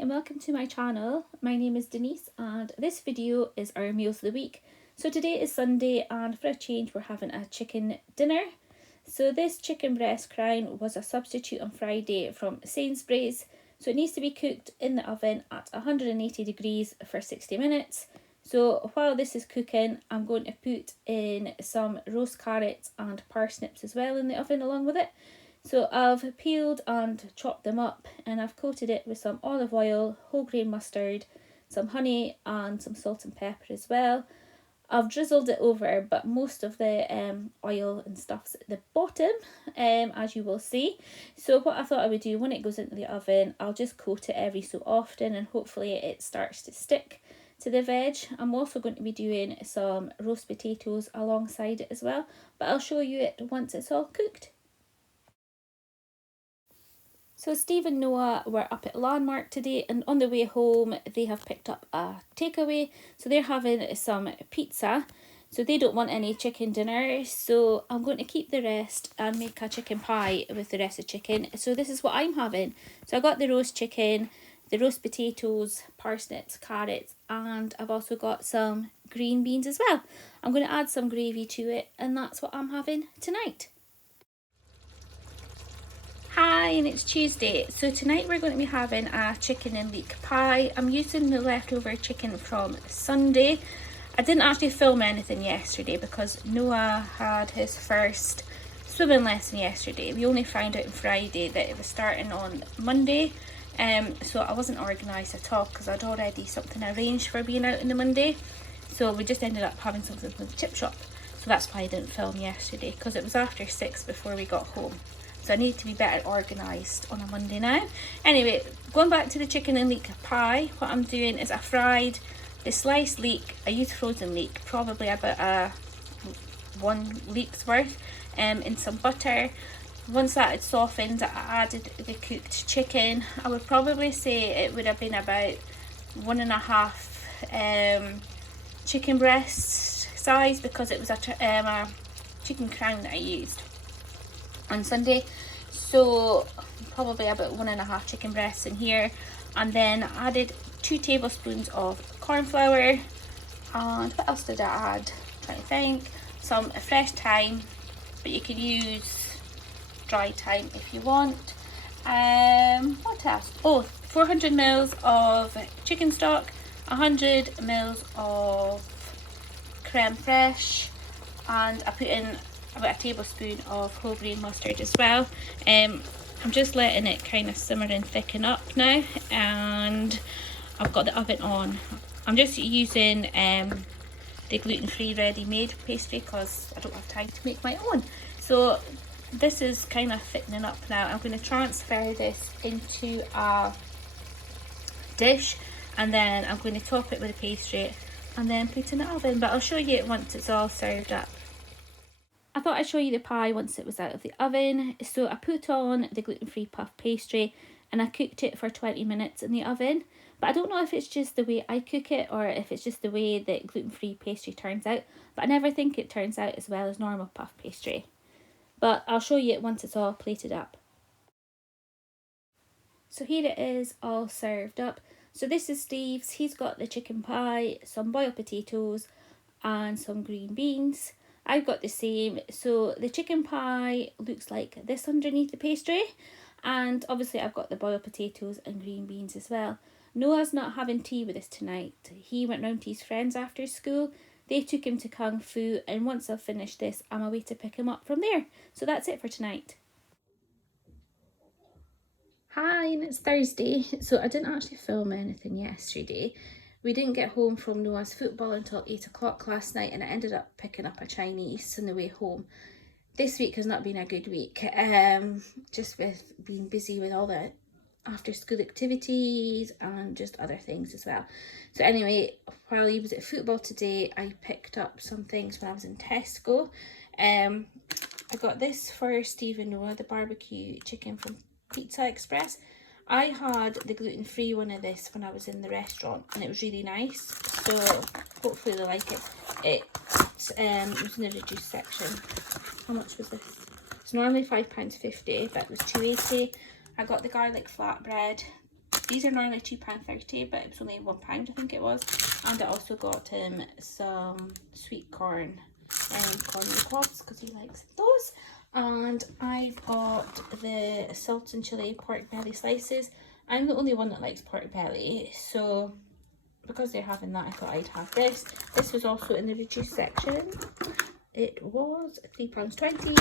and welcome to my channel. My name is Denise and this video is our meals of the week. So today is Sunday and for a change we're having a chicken dinner. So this chicken breast crown was a substitute on Friday from Sainsbury's. So it needs to be cooked in the oven at 180 degrees for 60 minutes. So while this is cooking, I'm going to put in some roast carrots and parsnips as well in the oven along with it. So I've peeled and chopped them up and I've coated it with some olive oil, whole grain mustard, some honey and some salt and pepper as well. I've drizzled it over, but most of the oil and stuff's at the bottom, as you will see. So what I thought I would do when it goes into the oven, I'll just coat it every so often and hopefully it starts to stick to the veg. I'm also going to be doing some roast potatoes alongside it as well, but I'll show you it once it's all cooked. So Steve and Noah were up at Landmark today and on the way home they have picked up a takeaway. So they're having some pizza. So they don't want any chicken dinner. So I'm going to keep the rest and make a chicken pie with the rest of the chicken. So this is what I'm having. So I got the roast chicken, the roast potatoes, parsnips, carrots, and I've also got some green beans as well. I'm going to add some gravy to it and that's what I'm having tonight. Hi, and it's Tuesday. So tonight we're going to be having a chicken and leek pie. I'm using the leftover chicken from Sunday. I didn't actually film anything yesterday because Noah had his first swimming lesson yesterday. We only found out on Friday that it was starting on Monday. So I wasn't organised at all because I'd already something arranged for being out on the Monday. So we just ended up having something from the chip shop. So that's why I didn't film yesterday, because it was after 6 before we got home. So I need to be better organised on a Monday now. Anyway, going back to the chicken and leek pie, what I'm doing is I fried the sliced leek. I used frozen leek, probably about 1 leek's worth, in some butter. Once that had softened, I added the cooked chicken. I would probably say it would have been about 1.5 chicken breast size, because it was a chicken crown that I used on Sunday. So probably about 1.5 chicken breasts in here, and then added 2 tablespoons of corn flour. And what else did I add? I'm trying to think. Some fresh thyme, but you can use dry thyme if you want. What else? Oh, 400 ml of chicken stock, 100 ml of creme fraiche, and I put in about a tablespoon of whole grain mustard as well. I'm just letting it kind of simmer and thicken up now, and I've got the oven on. I'm just using the gluten-free ready-made pastry because I don't have time to make my own. So this is kind of thickening up now. I'm going to transfer this into a dish and then I'm going to top it with a pastry and then put it in the oven, but I'll show you it once it's all served up. I thought I'd show you the pie once it was out of the oven. So I put on the gluten-free puff pastry and I cooked it for 20 minutes in the oven. But I don't know if it's just the way I cook it or if it's just the way that gluten-free pastry turns out. But I never think it turns out as well as normal puff pastry. But I'll show you it once it's all plated up. So here it is, all served up. So this is Steve's. He's got the chicken pie, some boiled potatoes and some green beans. I've got the same. So the chicken pie looks like this underneath the pastry, and obviously I've got the boiled potatoes and green beans as well. Noah's not having tea with us tonight. He went round to his friends after school. They took him to Kung Fu, and once I've finished this I'm away to pick him up from there. So that's it for tonight. Hi, and it's Thursday. So I didn't actually film anything yesterday. We didn't get home from Noah's football until 8 o'clock last night, and I ended up picking up a Chinese on the way home. This week has not been a good week, just with being busy with all the after school activities and just other things as well. So anyway, while he was at football today, I picked up some things when I was in Tesco. I got this for Steve and Noah, the barbecue chicken from Pizza Express. I had the gluten-free one of this when I was in the restaurant and it was really nice, so hopefully they like it. It was in the reduced section. How much was this? It's normally £5.50, but it was £2.80. I got the garlic flatbread These are normally £2.30, but it was only £1, I think it was. And I also got him some sweet corn corn on the cobs because he likes those. And I've got the salt and chili pork belly slices. I'm the only one that likes pork belly, so because they're having that, I thought I'd have this. This was also in the reduced section. It was £3.20.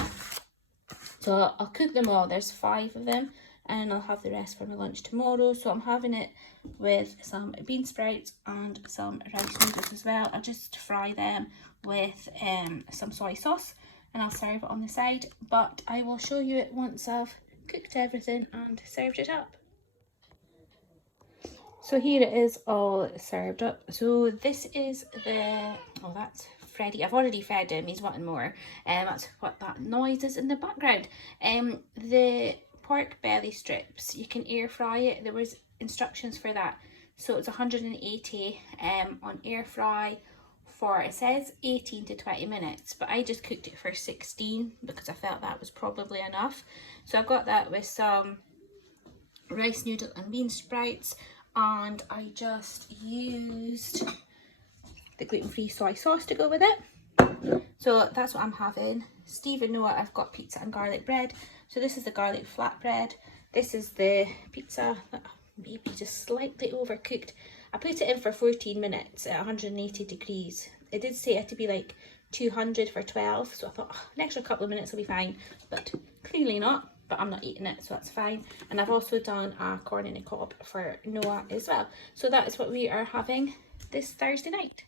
So I'll cook them all. There's 5 of them, and I'll have the rest for my lunch tomorrow. So I'm having it with some bean sprouts and some rice noodles as well. I'll just fry them with some soy sauce, and I'll serve it on the side. But I will show you it once I've cooked everything and served it up. So here it is all served up. So this is the, oh, that's Freddy. I've already fed him, he's wanting more. That's what that noise is in the background. The pork belly strips, you can air fry it. There was instructions for that. So it's 180 on air fry for, it says 18 to 20 minutes, but I just cooked it for 16 because I felt that was probably enough. So I've got that with some rice noodle and bean sprouts, and I just used the gluten-free soy sauce to go with it. So that's what I'm having. Steve and Noah, I've got pizza and garlic bread. So this is the garlic flatbread. This is the pizza that maybe just slightly overcooked. I put it in for 14 minutes at 180 degrees. It did say it had to be like 200 for 12, so I thought an extra couple of minutes will be fine, but clearly not. But I'm not eating it, so that's fine. And I've also done a corn on the cob for Noah as well. So that is what we are having this Thursday night.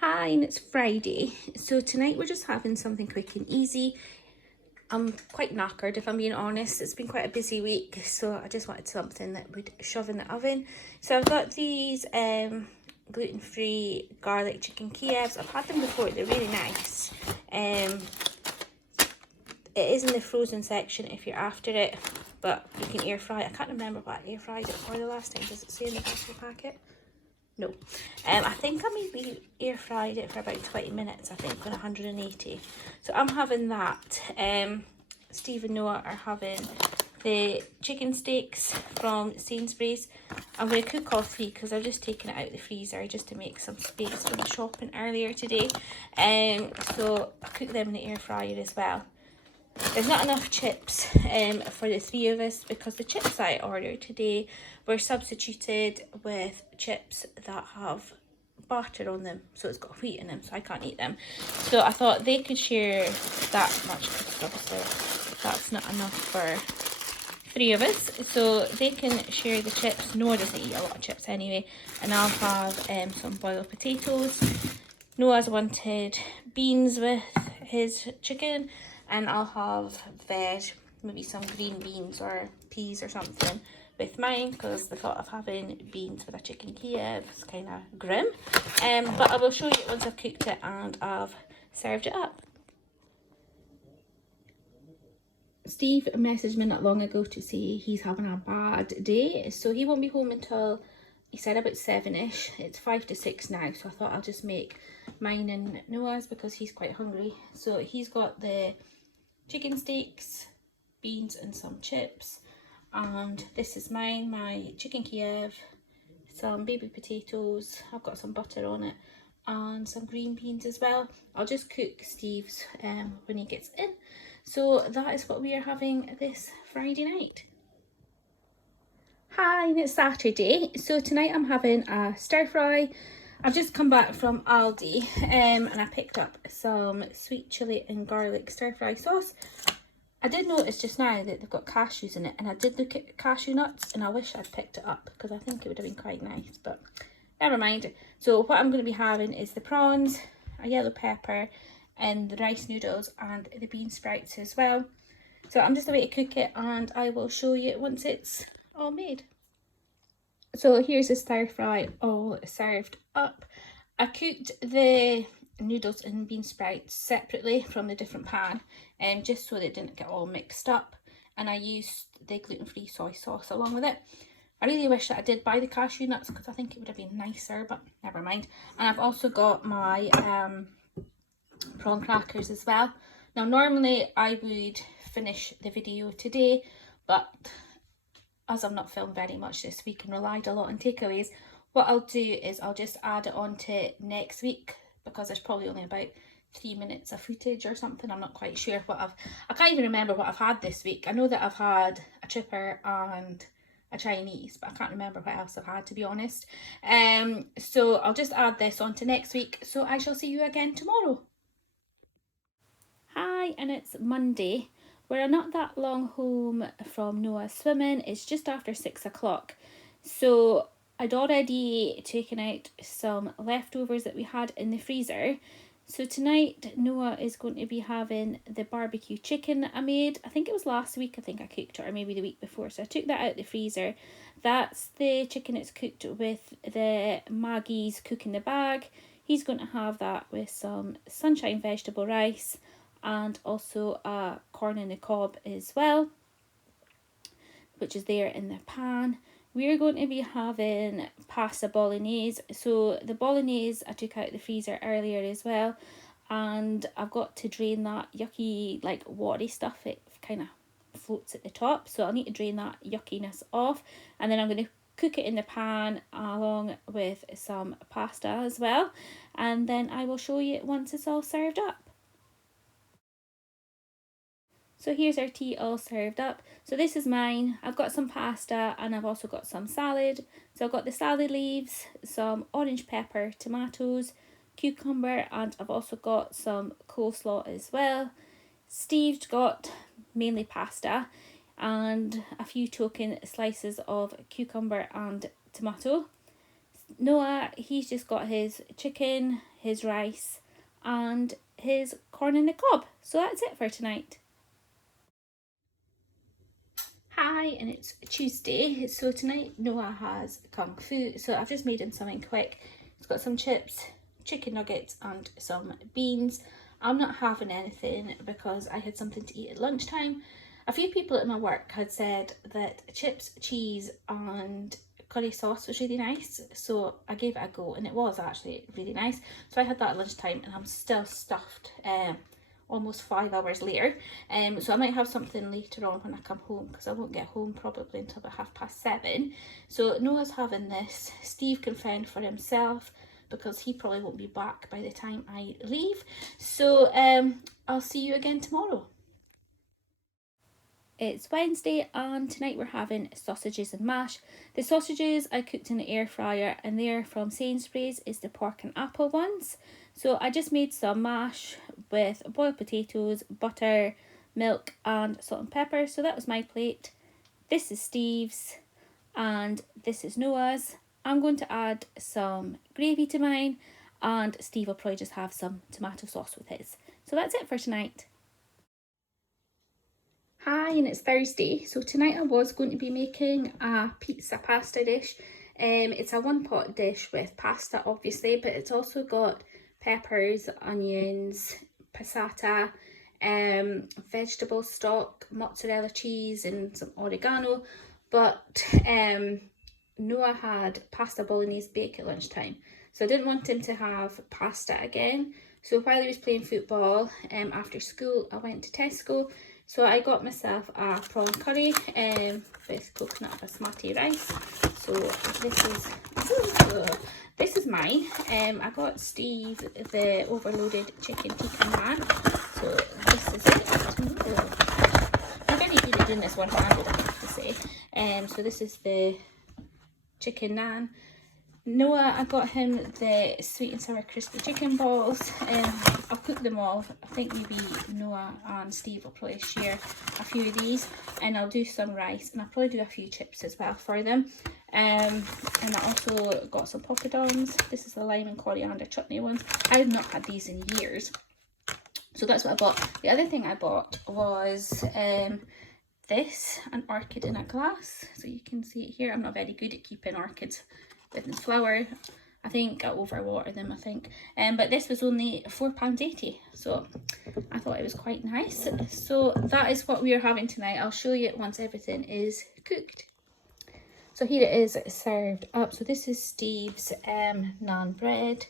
Hi, and it's Friday. So tonight we're just having something quick and easy. I'm quite knackered, if I'm being honest. It's been quite a busy week, so I just wanted something that would shove in the oven. So I've got these gluten-free garlic chicken Kievs. I've had them before, they're really nice. It is in the frozen section if you're after it, but you can air fry it. I can't remember what I air fried it for the last time. Does it say in the actual packet? No. I think I maybe air fried it for about 20 minutes, I think, on 180. So I'm having that. Steve and Noah are having the chicken steaks from Sainsbury's. I'm going to cook all 3 because I've just taken it out of the freezer just to make some space for my shopping earlier today. So I cook them in the air fryer as well. There's not enough chips for the 3 of us because the chips I ordered today were substituted with chips that have batter on them, so it's got wheat in them, so I can't eat them. So I thought they could share that much because obviously that's not enough for 3 of us, so they can share the chips. Noah doesn't eat a lot of chips anyway, and I'll have some boiled potatoes. Noah's wanted beans with his chicken, and I'll have veg, maybe some green beans or peas or something with mine, because the thought of having beans with a chicken Kiev is kind of grim. But I will show you once I've cooked it and I've served it up. Steve messaged me not long ago to say he's having a bad day, so he won't be home until, he said, about 7ish. It's 5 to 6 now, so I thought I'll just make mine and Noah's because he's quite hungry. So he's got the chicken steaks, beans and some chips, and this is mine, my chicken Kiev, some baby potatoes, I've got some butter on it, and some green beans as well. I'll just cook Steve's when he gets in. So that is what we are having this Friday night. Hi, and it's Saturday. So tonight I'm having a stir fry. I've just come back from Aldi and I picked up some sweet chilli and garlic stir fry sauce. I did notice just now that they've got cashews in it, and I did look at cashew nuts and I wish I'd picked it up because I think it would have been quite nice, but never mind. So what I'm going to be having is the prawns, a yellow pepper, and the rice noodles and the bean sprouts as well. So I'm just about to cook it and I will show you once it's all made. So here's the stir fry all served up. I cooked the noodles and bean sprouts separately from the different pan, just so they didn't get all mixed up, and I used the gluten-free soy sauce along with it. I really wish that I did buy the cashew nuts because I think it would have been nicer, but never mind. And I've also got my prawn crackers as well. Now normally I would finish the video today, but as I've not filmed very much this week and relied a lot on takeaways, what I'll do is I'll just add it on to next week, because there's probably only about 3 minutes of footage or something. I'm not quite sure what I can't even remember what I've had this week. I know that I've had a chipper and a Chinese, but I can't remember what else I've had, to be honest. So I'll just add this on to next week. So I shall see you again tomorrow. Hi, and it's Monday. We're not that long home from Noah's swimming. It's just after 6 o'clock. So I'd already taken out some leftovers that we had in the freezer. So tonight Noah is going to be having the barbecue chicken that I made. I think it was last week I think I cooked it, or maybe the week before. So I took that out of the freezer. That's the chicken that's cooked with the Maggie's Cook in the Bag. He's going to have that with some sunshine vegetable rice and also a corn in the cob as well, which is there in the pan. We're going to be having pasta bolognese. So the bolognese I took out the freezer earlier as well, and I've got to drain that yucky, like, watery stuff. It kind of floats at the top, so I'll need to drain that yuckiness off, and then I'm going to cook it in the pan along with some pasta as well, and then I will show you once it's all served up. So here's our tea all served up. So this is mine. I've got some pasta and I've also got some salad. So I've got the salad leaves, some orange pepper, tomatoes, cucumber, and I've also got some coleslaw as well. Steve's got mainly pasta and a few token slices of cucumber and tomato. Noah, he's just got his chicken, his rice, and his corn in the cob. So that's it for tonight. Hi, and it's Tuesday. So tonight Noah has kung fu. So I've just made him something quick. It's got some chips, chicken nuggets, and some beans. I'm not having anything because I had something to eat at lunchtime. A few people at my work had said that chips, cheese, and curry sauce was really nice, so I gave it a go, and it was actually really nice. So I had that at lunchtime, and I'm still stuffed. Almost 5 hours later, so I might have something later on when I come home, because I won't get home probably until about 7:30. So Noah's having this. Steve can fend for himself because he probably won't be back by the time I leave. So I'll see you again tomorrow. It's Wednesday and tonight we're having sausages and mash. The sausages I cooked in the air fryer, and they're from Sainsbury's. Is the pork and apple ones. So I just made some mash with boiled potatoes, butter, milk, and salt and pepper. So that was my plate. This is Steve's and this is Noah's. I'm going to add some gravy to mine, and Steve will probably just have some tomato sauce with his. So that's it for tonight. Hi, and it's Thursday. So tonight I was going to be making a pizza pasta dish. It's a one pot dish with pasta obviously, but it's also got peppers, onions, passata, vegetable stock, mozzarella cheese, and some oregano. But Noah had pasta bolognese bake at lunchtime, so I didn't want him to have pasta again. So while he was playing football after school, I went to Tesco. So I got myself a prawn curry with coconut basmati rice. So this is mine. I got Steve the overloaded chicken tikka naan. So this is it. I'm very good at doing this one-handed, I have to say. So this is the chicken naan. Noah, I got him the sweet and sour crispy chicken balls. I'll cook them all. I think maybe Noah and Steve will probably share a few of these, and I'll do some rice, and I'll probably do a few chips as well for them. And I also got some poppadoms. This is the lime and coriander chutney ones. I've not had these in years, so that's what I bought. The other thing I bought was this, an orchid in a glass. So you can see it here. I'm not very good at keeping orchids with the flower. I think I overwater them, I think. But this was only £4.80, so I thought it was quite nice. So that is what we are having tonight. I'll show you it once everything is cooked. So here it is served up. So this is Steve's naan bread.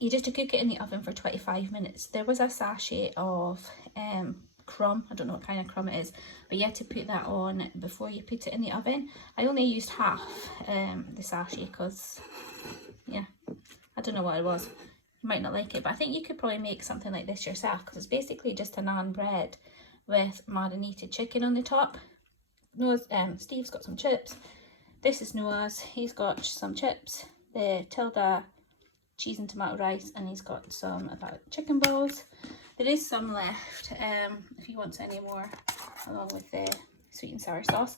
You just to cook it in the oven for 25 minutes. There was a sachet of crumb. I don't know what kind of crumb it is, but you have to put that on before you put it in the oven. I only used half the sachet because, yeah, I don't know what it was. You might not like it, but I think you could probably make something like this yourself because it's basically just a naan bread with marinated chicken on the top. Noah's, Steve's got some chips. This is Noah's. He's got some chips, the Tilda cheese and tomato rice, and he's got some of that chicken balls. There is some left if he wants any more, along with the sweet and sour sauce.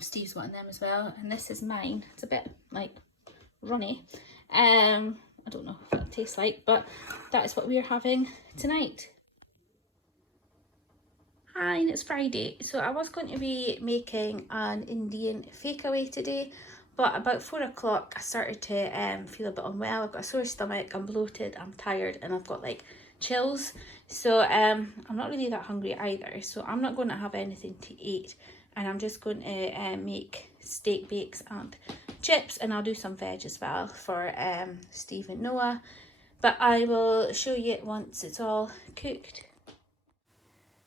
Steve's wanting them as well, and this is mine. It's a bit like runny. I don't know what it tastes like, but that is what we are having tonight. Hi, and it's Friday. So I was going to be making an Indian takeaway today, but about 4 o'clock I started to feel a bit unwell. I've got a sore stomach, I'm bloated, I'm tired, and I've got like chills. So I'm not really that hungry either, so I'm not going to have anything to eat, and I'm just going to make steak bakes and chips, and I'll do some veg as well for Steve and Noah, but I will show you it once it's all cooked.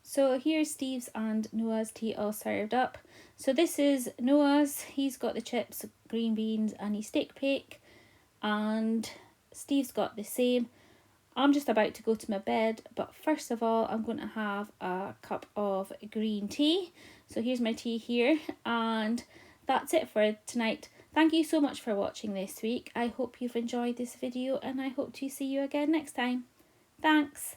So here's Steve's and Noah's tea all served up. So this is Noah's. He's got the chips, green beans, and his steak bake, and Steve's got the same. I'm just about to go to my bed, but first of all I'm going to have a cup of green tea. So here's my tea here, and that's it for tonight. Thank you so much for watching this week. I hope you've enjoyed this video, and I hope to see you again next time. Thanks.